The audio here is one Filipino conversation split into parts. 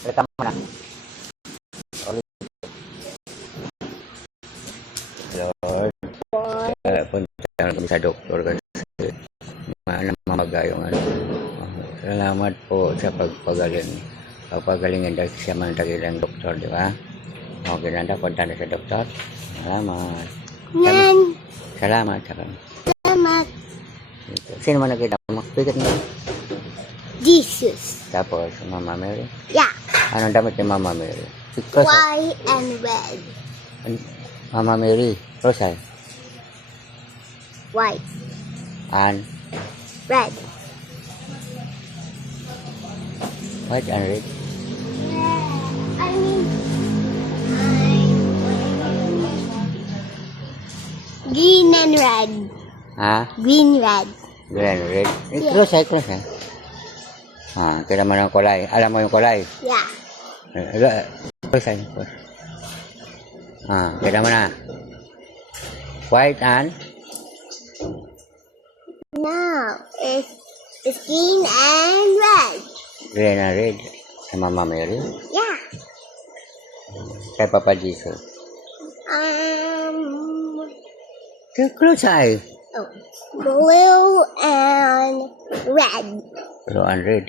Rekam na. Lord, punta kami sa doktor kasi namamaga yung ano. Salamat po sa pagpagaling. Pagpagalingin dahil siya man dakilang doktor, di ba? Okay na, punta na sa doktor. Salamat. Salamat. Salamat. Sino man nakita mo? Bigat mo. Jesus. Tapos, Mama Mary. Yeah. Anong damit ni Mama Mary? White and red. Mama Mary, Rosal. White. And Red. white and red. I mean, green and red. Ha? Green, red. Green, red. Yeah. Rosal. Kaya naman ang kulay. Alam mo yung kulay? Yeah. Rosal. Kaya naman na. White and? No, it's green and red. Green and red. Sa Mama Mary. Yeah. Kay Papa Jesus. Close eye. Oh, blue and red. Blue and red.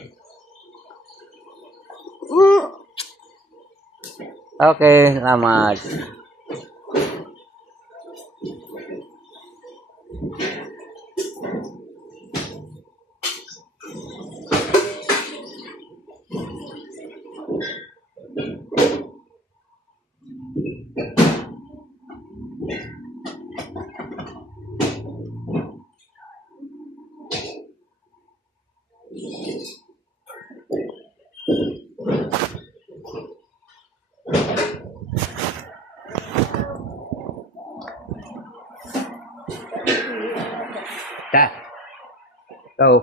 Okay, salamat. Ta. Go.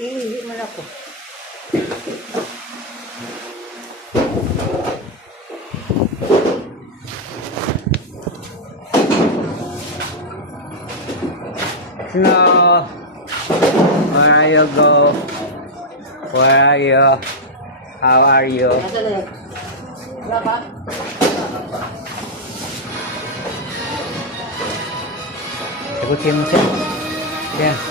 Hindi mo na ako. Snow, where are you go? Where are you? How are you? Sagutin mo siya. Yeah.